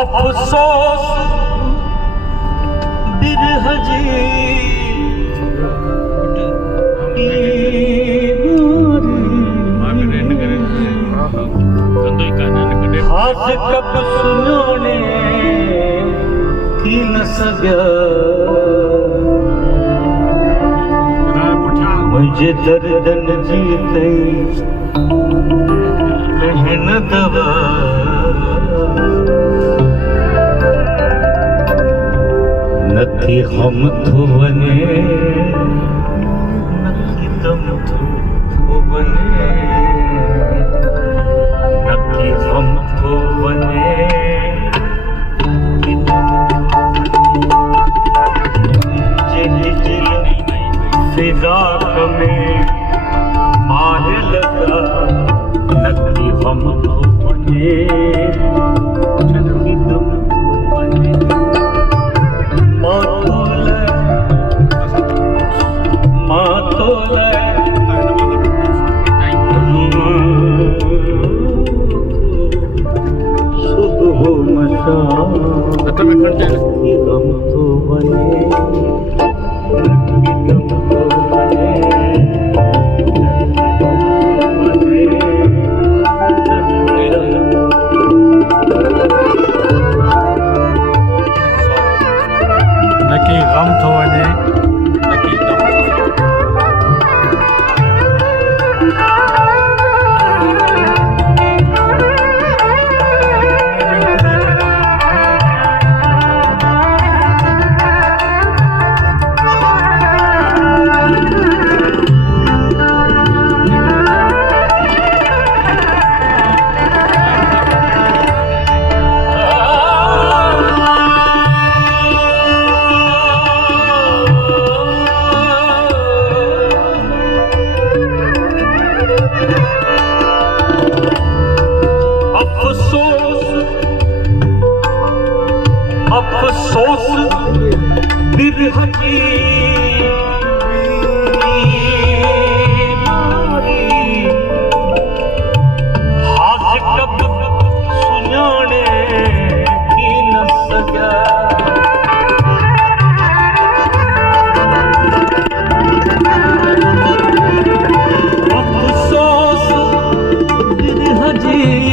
अफसोस बिरह जी हाथ कब सुनोने की न सग्या मुझे दर्दन जीते रहन दवा नथी हम थो वने नथी तम थो वने नथी हम थो वने फिजाक में माह लगा नथी हम थो वने नथी तम थो वने अफसोस बिरह की हाथ कब सुनाने की न सगा अफसोस बिरह जी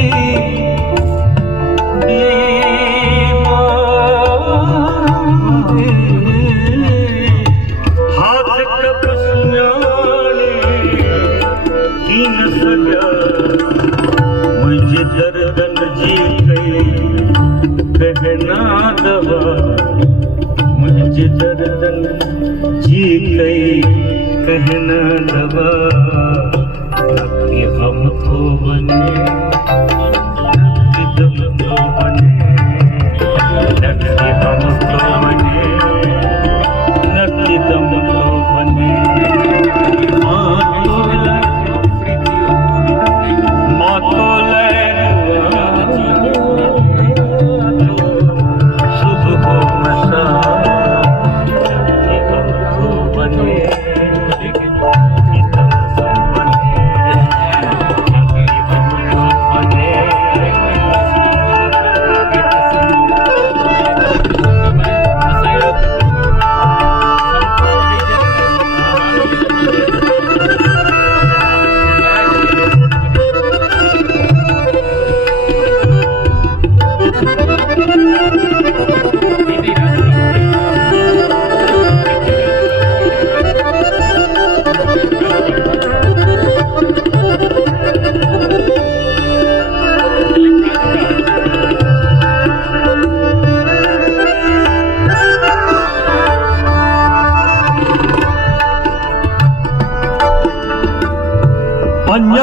मुझे दर्दन जी गई कहना दवा मुझे दर्दन जी गई कहना दवा नथी हम तो बने तुम तो बने नथी हम तो बने नथी तुम तो बने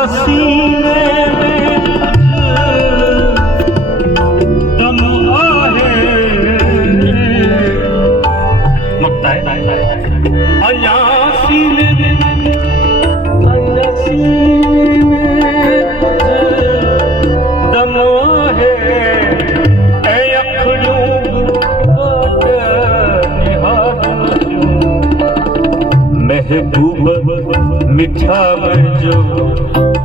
सीने में दम आहे मकता है अया सीने में दम आहे ए अखड़ू बाट निहारू महबूब मिठा जो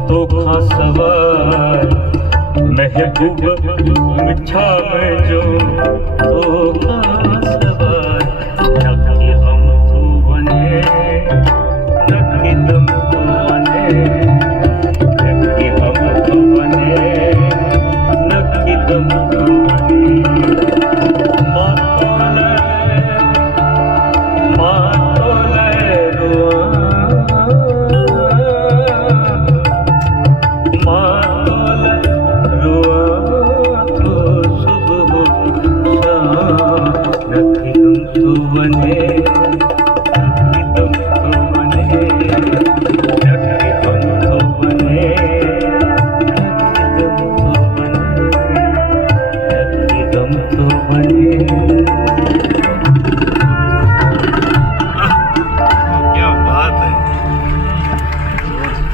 तो खा सवार महबूब मिठा में जो तो